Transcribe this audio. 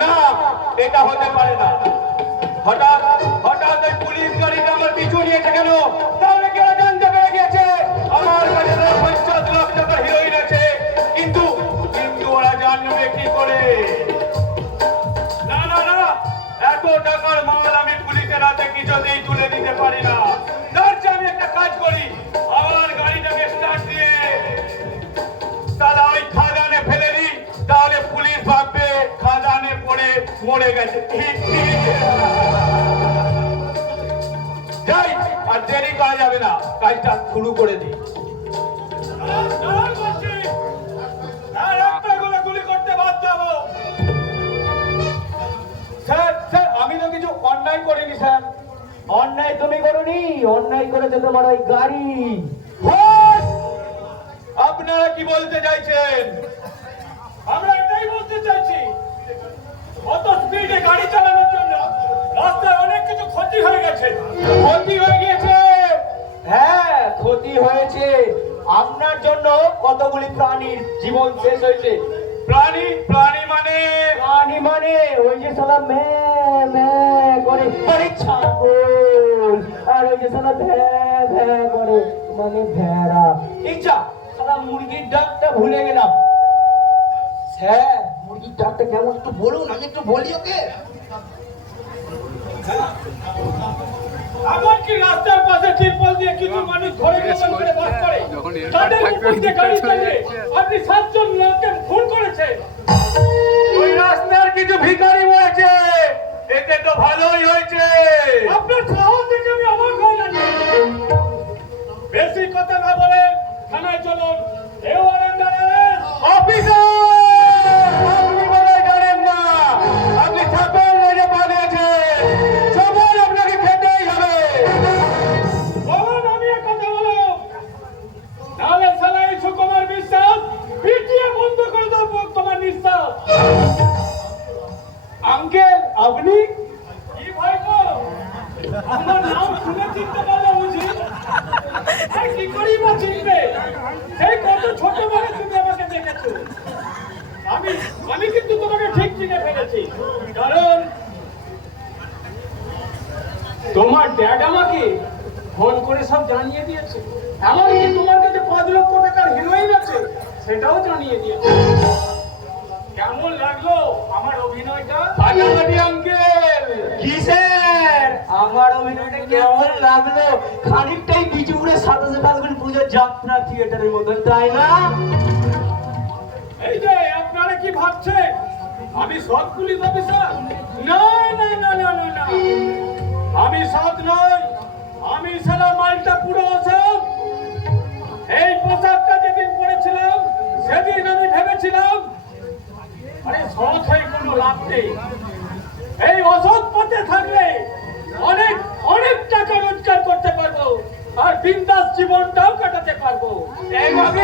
না, এটা হতে পারে না। হঠাৎ হঠাৎ ওই পুলিশ গাড়িটা আমার পিছু নিয়েছে কেন? তাহলে কি ওরা জানতে পেরে গেছে আমার কাছে 50 লাখ টাকা হিরোইন আছে? কিন্তু ওরা জানবে কি করে? না না না, এত টাকার মাল আমি পুলিশের হাতে কিছুতেই তুলে দিতে পারি না। আমি একটা কাজ করি, আমার গাড়িটাকে স্টার্ট দিয়ে তাহলে ওই খাদানে ফেলে দিই, তাহলে পুলিশ ভাববে খাদানে পড়ে মরে গেছে। যাই, আর দেরি করা যাবে না, কাজটা শুরু করে দিই। গুলি করতে বাধ্য হবো। স্যার স্যার, আমি তো কিছু অন্যায় করিনি স্যার। অন্যায় তুমি করোনি, অন্যায় করেছে তোমার ওই গাড়ি। আপনারা কি বলতে চাইছেন? আমরা এটাই বলতে চাইছি, অত স্পিডে গাড়ি চালানোর জন্য রাস্তায় অনেক কিছু ক্ষতি হয়ে গেছে। ক্ষতি হয়ে গিয়েছে? হ্যাঁ, ক্ষতি হয়েছে। আপনার জন্য কতগুলি প্রাণীর জীবন শেষ হয়েছে। প্রাণী প্রাণী মানে? প্রাণী মানে ওই যে সালা মে মে করে মানে ছাগল, আর ওই যে সালা ভ্যা ভ্যা করে মানে ভেড়া। ইচ্ছা সালা মুরগির ডাকটা ভুলে গেলাম। স্যার, মুরগির ডাকটা কেমন একটু বলুন, আমি একটু বলি ওকে। এমনকি রাস্তার পাশে তিরপল দিয়ে কিছু মানুষ ঘরে করে বাস করে, তাদের উপর দিয়ে গাড়ি চালিয়ে আপনি 7 জন লোককে খুন করেছেন। ওই রাস্তার কিছু ভিখারি হয়েছে, এতে তো ভালোই হয়েছে। আপনার সাহস দেখে আমি অবাক হয়ে যাচ্ছি। বেশি কথা না বলে থানায় চলুন। অফিসার, আপনি বলে জানেন না, আপনি ছাপের লেগে পালিয়েছেন, সবাই আপনাকে খেতেই হবে। বলুন, আমি এক কথা বলো, নাহলে সালাই সুকুমার বিশ্বাস পিটিয়ে বন্ধ করে দেবো তোমার নিঃশ্বাস। আঙ্কেল, আপনি কি ভাই গো? আমার নাম শুনে চিনতে পারলো বুঝি? আর কি করি বা চিনবে? সেই কত ছোটবেলা তুমি আমাকে দেখেছো। আমি কিন্তু তোমাকে ঠিক চিনে ফেলেছি, কারণ তোমার ড্যাড আমাকে ফোন করে সব জানিয়ে দিয়েছে। এমনকি তোমার কাছে 5 লক্ষ টাকার হিরোইন আছে, সেটাও জানিয়ে দিয়েছে। কেমন লাগলো আমার অভিনয়টা? ফাটাফাটি আঙ্কেল। কি স্যার, আমার অভিনয়টা কেমন লাগলো? খানিকটাই বিজুপুরে 27 ফাল্গুন পুজোর যাত্রা থিয়েটারের মতন, তাই না? এই যে আপনারা কি ভাবছেন আমি সৎ পুলিশ অফিসার? না না না না না না, আমি সৎ নই, আমি সারা মালটা পুরো অসৎ। এই পোশাকটা যেদিন পরেছিলাম সেদিন আমি ভেবেছিলাম আরে সৎ হয়ে কোনো লাভ নেই, এই অসৎ পথে থাকলে অনেক অনেক টাকা রোজগার করতে পারবো আর বিন্দাস জীবনটাও কাটাতে পারবো। এইভাবে